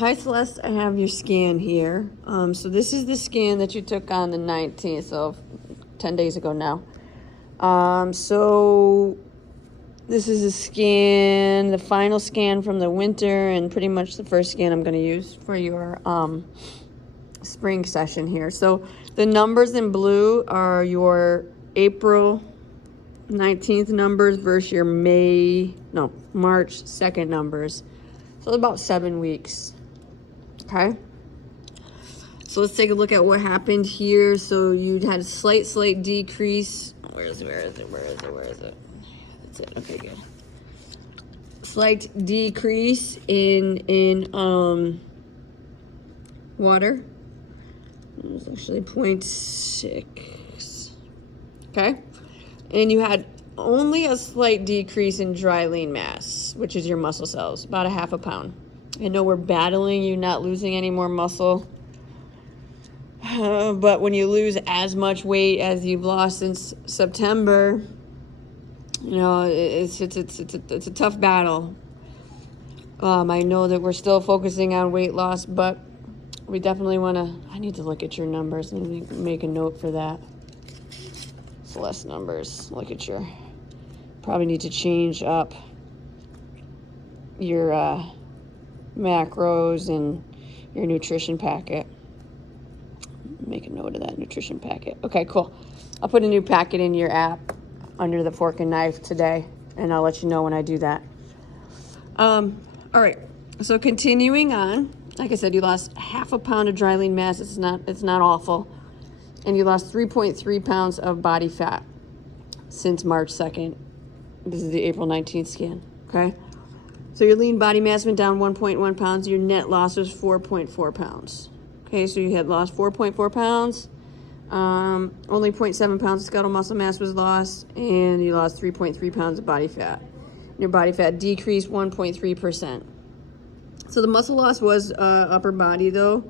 Hi Celeste, I have your scan here. So this is the scan that you took on the 19th, so 10 days ago now. So this is a scan, the final scan from the winter, and pretty much the first scan I'm going to use for your spring session here. So the numbers in blue are your April 19th numbers versus your March 2nd numbers. So about 7 weeks. Okay. So let's take a look at what happened here. So you had a slight decrease. Where is it? That's it. Okay, good. Slight decrease in water. It was actually 0.6. Okay. And you had only a slight decrease in dry lean mass, which is your muscle cells, about a half a pound. I know we're battling you not losing any more muscle, but when you lose as much weight as you've lost since September, you know, it's a tough battle. I know that we're still focusing on weight loss, but we definitely want to, I need to look at your numbers and make a note for that. Celeste numbers, look at your, probably need to change up your macros and your nutrition packet. Make a note of that nutrition packet. Okay, cool. I'll put a new packet in your app under the fork and knife today, and I'll let you know when I do that. All right, so continuing on, like I said, you lost half a pound of dry lean mass. It's not awful. And you lost 3.3 pounds of body fat since March 2nd. This is the April 19th scan, okay? So your lean body mass went down 1.1 pounds. Your net loss was 4.4 pounds. Okay, so you had lost 4.4 pounds. Only 0.7 pounds of skeletal muscle mass was lost, and you lost 3.3 pounds of body fat. Your body fat decreased 1.3%. So the muscle loss was upper body, though.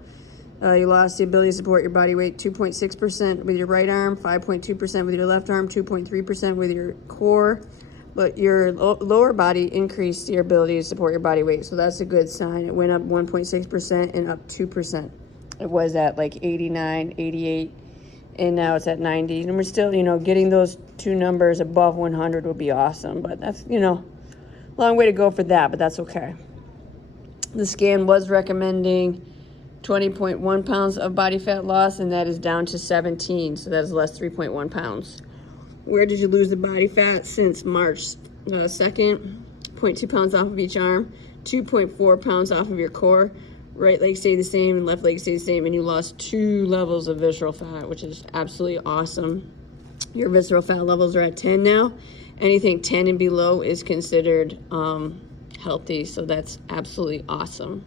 You lost the ability to support your body weight 2.6% with your right arm, 5.2% with your left arm, 2.3% with your core. But your lower body increased your ability to support your body weight, so that's a good sign. It went up 1.6% and up 2%. It was at like 89, 88, and now it's at 90. And we're still, getting those two numbers above 100 would be awesome. But that's, long way to go for that, but that's okay. The scan was recommending 20.1 pounds of body fat loss, and that is down to 17, so that is less 3.1 pounds. Where did you lose the body fat since March 2nd? 0.2 pounds off of each arm, 2.4 pounds off of your core. Right leg stayed the same and left leg stayed the same, and you lost 2 levels of visceral fat, which is absolutely awesome. Your visceral fat levels are at 10 now. Anything 10 and below is considered healthy, so that's absolutely awesome.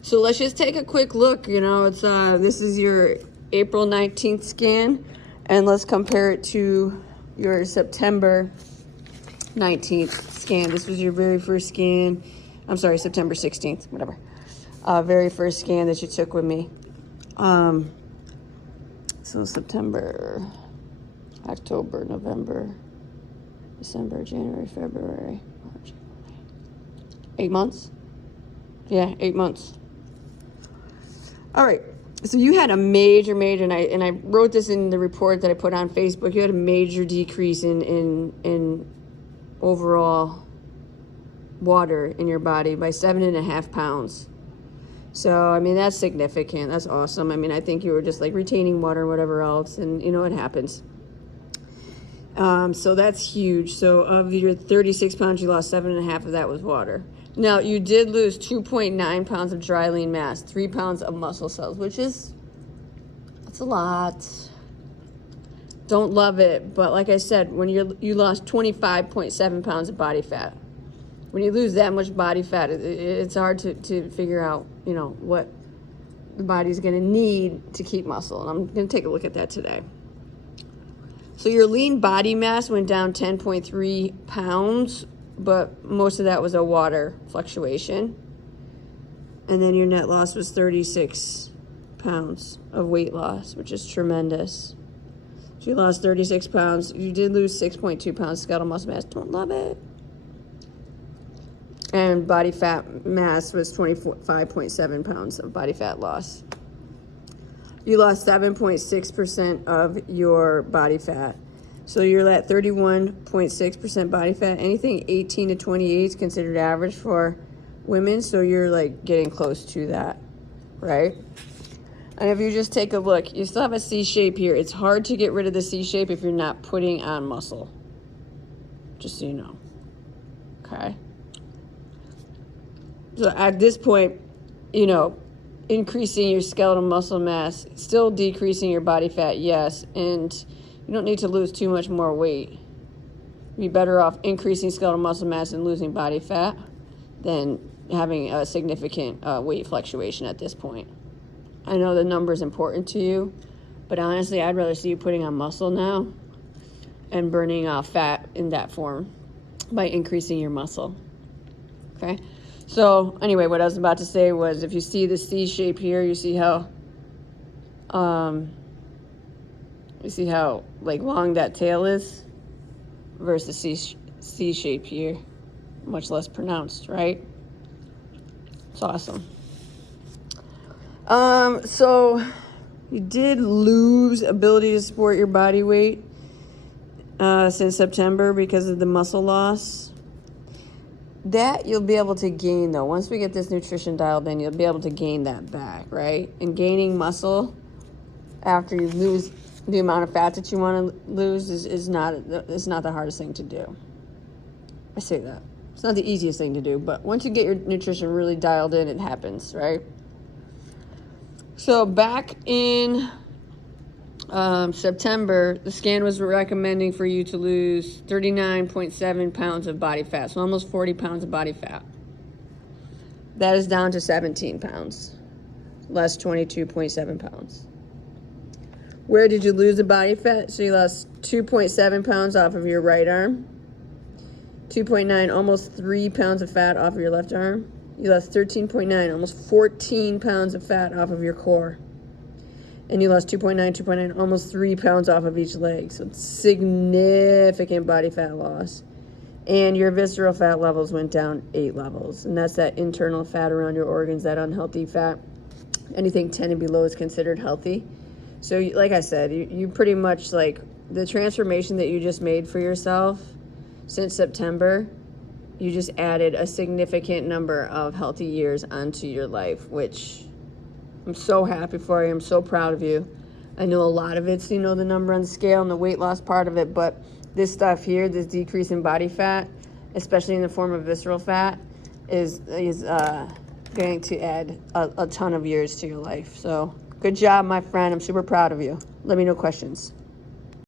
So let's just take a quick look. This is your April 19th scan, and let's compare it to your September 19th scan. This was your very first scan. I'm sorry, September 16th, whatever. Very first scan that you took with me. So September, October, November, December, January, February, March. 8 months? Yeah, 8 months. All right, so you had a major, and I wrote this in the report that I put on Facebook. You had a major decrease in overall water in your body by 7.5 pounds. So, that's significant. That's awesome. I think you were just like retaining water and whatever else, and it happens. So that's huge. So of your 36 pounds, you lost 7.5 of that was water. Now, you did lose 2.9 pounds of dry lean mass, 3 pounds of muscle cells, that's a lot. Don't love it, but like I said, when you lost 25.7 pounds of body fat. When you lose that much body fat, it's hard to figure out, what the body's going to need to keep muscle. And I'm going to take a look at that today. So your lean body mass went down 10.3 pounds, but most of that was a water fluctuation. And then your net loss was 36 pounds of weight loss, which is tremendous. So you lost 36 pounds. You did lose 6.2 pounds skeletal muscle mass. Don't love it. And body fat mass was 25.7 pounds of body fat loss. You lost 7.6% of your body fat. So you're at 31.6% body fat. Anything 18 to 28 is considered average for women. So you're like getting close to that, right? And if you just take a look, you still have a C shape here. It's hard to get rid of the C shape if you're not putting on muscle. Just so you know. Okay. So at this point, you know, increasing your skeletal muscle mass, still decreasing your body fat, yes, and you don't need to lose too much more weight. You'd be better off increasing skeletal muscle mass and losing body fat than having a significant weight fluctuation at this point. I know the number is important to you, but honestly, I'd rather see you putting on muscle now and burning off fat in that form by increasing your muscle. Okay? So anyway, what I was about to say was, if you see the C shape here, you see how like long that tail is versus C shape here, much less pronounced, right? It's awesome. So you did lose ability to support your body weight since September because of the muscle loss. That you'll be able to gain, though. Once we get this nutrition dialed in, you'll be able to gain that back, right? And gaining muscle after you lose the amount of fat that you want to lose is not the hardest thing to do. I say that. It's not the easiest thing to do, but once you get your nutrition really dialed in, it happens, right? So back in September, the scan was recommending for you to lose 39.7 pounds of body fat, so almost 40 pounds of body fat. That is down to 17 pounds, less 22.7 pounds. Where did you lose the body fat? So you lost 2.7 pounds off of your right arm, 2.9, almost 3 pounds of fat off of your left arm. You lost 13.9, almost 14 pounds of fat off of your core. And you lost 2.9, almost 3 pounds off of each leg. So it's significant body fat loss. And your visceral fat levels went down 8 levels. And that's that internal fat around your organs, that unhealthy fat. Anything 10 and below is considered healthy. So like I said, you pretty much, like, the transformation that you just made for yourself since September, you just added a significant number of healthy years onto your life, which I'm so happy for you. I'm so proud of you. I know a lot of it's, the number on the scale and the weight loss part of it, but this stuff here, this decrease in body fat, especially in the form of visceral fat, is going to add a ton of years to your life. So good job, my friend. I'm super proud of you. Let me know questions.